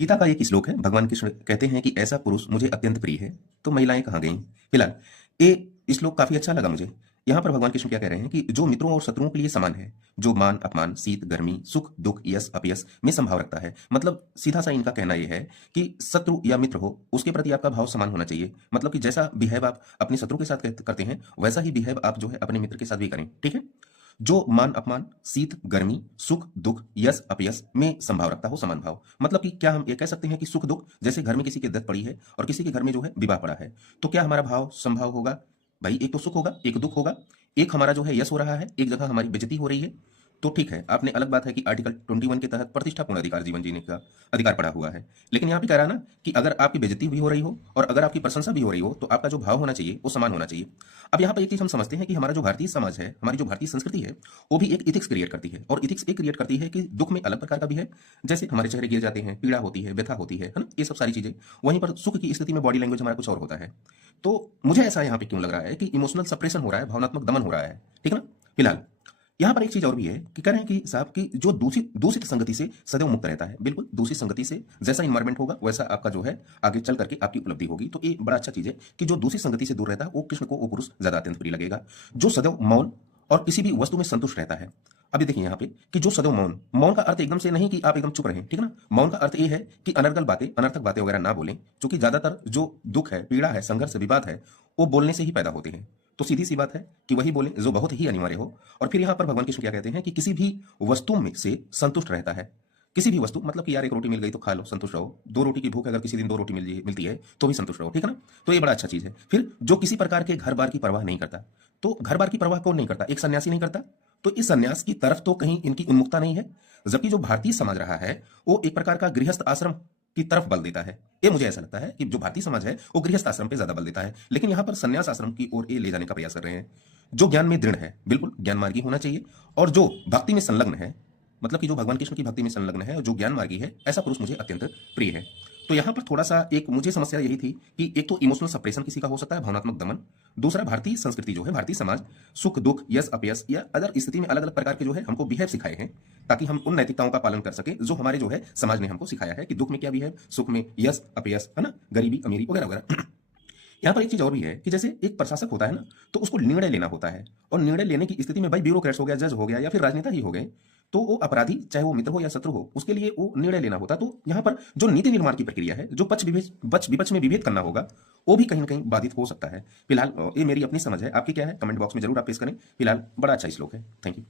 गीता का एक श्लोक है। भगवान कृष्ण कहते हैं कि ऐसा पुरुष मुझे अत्यंत प्रिय है। तो महिलाएं कहाँ गईं? फिलहाल ये श्लोक काफी अच्छा लगा मुझे। यहाँ पर भगवान कृष्ण क्या कह रहे हैं कि जो मित्रों और शत्रुओं के लिए समान है, जो मान अपमान, शीत गर्मी, सुख दुख, यश अपयश में संभाव रखता है। मतलब सीधा सा इनका कहना यह है कि शत्रु या मित्र हो, उसके प्रति आपका भाव समान होना चाहिए। मतलब कि जैसा बिहेव आप अपने शत्रु के साथ करते हैं, वैसा ही बिहेव आप जो है अपने मित्र के साथ भी करें। ठीक है। जो मान अपमान, शीत गर्मी, सुख दुख, यश अपयश में संभाव रखता हो, समान भाव। मतलब कि क्या हम ये कह सकते हैं कि सुख दुख, जैसे घर में किसी की डेथ पड़ी है और किसी के घर में जो है विवाह पड़ा है, तो क्या हमारा भाव संभाव होगा? भाई एक तो सुख होगा, एक दुख होगा, एक हमारा जो है यश हो रहा है, एक जगह हमारी बेइज्जती हो रही है। तो ठीक है, आपने अलग बात है कि आर्टिकल 21 के तहत प्रतिष्ठापूर्ण अधिकार जीवन जीने का अधिकार पड़ा हुआ है। लेकिन यहाँ भी कह रहा है ना कि अगर आपकी बेइज्जती भी हो रही हो और अगर आपकी प्रशंसा भी हो रही हो, तो आपका जो भाव होना चाहिए वो समान होना चाहिए। अब यहाँ पर एक चीज हम समझते हैं कि हमारा जो भारतीय समाज है, हमारी जो भारतीय संस्कृति है, वो भी एक इथिक्स क्रिएट करती है। और इथिक्स एक क्रिएट करती है कि दुख में अलग प्रकार का भी है। जैसे हमारे चेहरे गिर जाते हैं, पीड़ा होती है, व्यथा होती है ना, ये सब सारी चीजें। वहीं पर सुख की स्थिति में बॉडी लैंग्वेज हमारा कुछ और होता है। तो मुझे ऐसा यहाँ पे क्यों लग रहा है कि इमोशनल सप्रेशन हो रहा है, भावनात्मक दमन हो रहा है। ठीक है ना। फिलहाल यहाँ पर एक चीज और भी है कि कह रहे हैं कि साहब की जो दूषित दूषित संगति से सदैव मुक्त रहता है। बिल्कुल, दूषित संगति से जैसा इन्वायरमेंट होगा वैसा आपका जो है आगे चल करके आपकी उपलब्धि होगी। तो ये बड़ा अच्छा चीज है कि जो दूषित संगति से दूर रहता है, वो कृष्ण को वो पुरुष ज्यादा अत्यंत प्रिय लगेगा। जो सदैव मौन और किसी भी वस्तु में संतुष्ट रहता है। अभी देखिए यहाँ पे कि जो सदैव मौन, मौन का अर्थ एकदम से नहीं कि आप एकदम चुप रहें। ठीक है ना। मौन का अर्थ ये है कि अनर्गल बातें, अनर्थक बातें वगैरह ना बोलें, क्योंकि ज्यादातर जो दुख है, पीड़ा है, संघर्ष, विवाद है, वो बोलने से ही पैदा होते हैं। तो सीधी सी बात है कि वही बोले जो बहुत ही अनिवार्य हो। और फिर यहाँ पर भगवान कृष्ण क्या कहते हैं कि किसी भी वस्तु में से संतुष्ट रहता है। किसी भी वस्तु, मतलब कि यार एक रोटी मिल गई तो खा लो, संतुष्ट रहो। दो रोटी की भूख, अगर किसी दिन दो रोटी मिलती है तो भी संतुष्ट रहो। ठीक है ना। तो ये बड़ा अच्छा चीज है। फिर जो किसी प्रकार के घर बार की परवाह नहीं करता। तो घर बार की परवाह कौन नहीं करता? एक सन्यासी नहीं करता। तो इस सन्यास की तरफ तो कहीं इनकी उन्मुखता नहीं है। जबकि जो भारतीय समाज रहा है, वो एक प्रकार का गृहस्थ आश्रम की तरफ बल देता है। ये मुझे ऐसा लगता है कि जो भारतीय समाज है वो गृहस्थ आश्रम पे ज्यादा बल देता है। लेकिन यहाँ पर संन्यास आश्रम की ओर ये ले जाने का प्रयास कर रहे हैं। जो ज्ञान में दृढ़ है, बिल्कुल ज्ञान मार्गी होना चाहिए। और जो भक्ति में संलग्न है, मतलब कि जो भगवान कृष्ण की भक्ति में संलग्न है और जो ज्ञान मार्गी है, ऐसा पुरुष मुझे अत्यंत प्रिय है। तो यहाँ पर थोड़ा सा एक मुझे समस्या यही थी कि एक तो इमोशनल सप्रेशन किसी का हो सकता है, भावनात्मक दमन। दूसरा, भारतीय संस्कृति जो है, भारतीय समाज सुख दुख, यश अपयश या अदर स्थिति में अलग अलग प्रकार के जो है हमको बिहेव सिखाए हैं, ताकि हम उन नैतिकताओं का पालन कर सके जो हमारे जो है समाज ने हमको सिखाया है कि दुख में क्या बिहेव, सुख में यश अपयश, है ना, गरीबी अमीरी वगैरह वगैरह। यहाँ पर एक चीज और भी है कि जैसे एक प्रशासक होता है ना, तो उसको निर्णय लेना होता है। और निर्णय लेने की स्थिति में भाई ब्यूरोक्रेट्स हो गया, जज हो गया या फिर राजनेता ही हो गए, तो वो अपराधी, चाहे वो मित्र हो या शत्रु हो, उसके लिए वो निर्णय लेना होता। तो यहाँ पर जो नीति निर्माण की प्रक्रिया है, जो पक्ष विपक्ष में विभेद करना होगा, वो भी कहीं ना कहीं बाधित हो सकता है। फिलहाल ये मेरी अपनी समझ है। आपकी क्या है? कमेंट बॉक्स में जरूर आप पेश करें। फिलहाल बड़ा अच्छा श्लोक है। Thank you.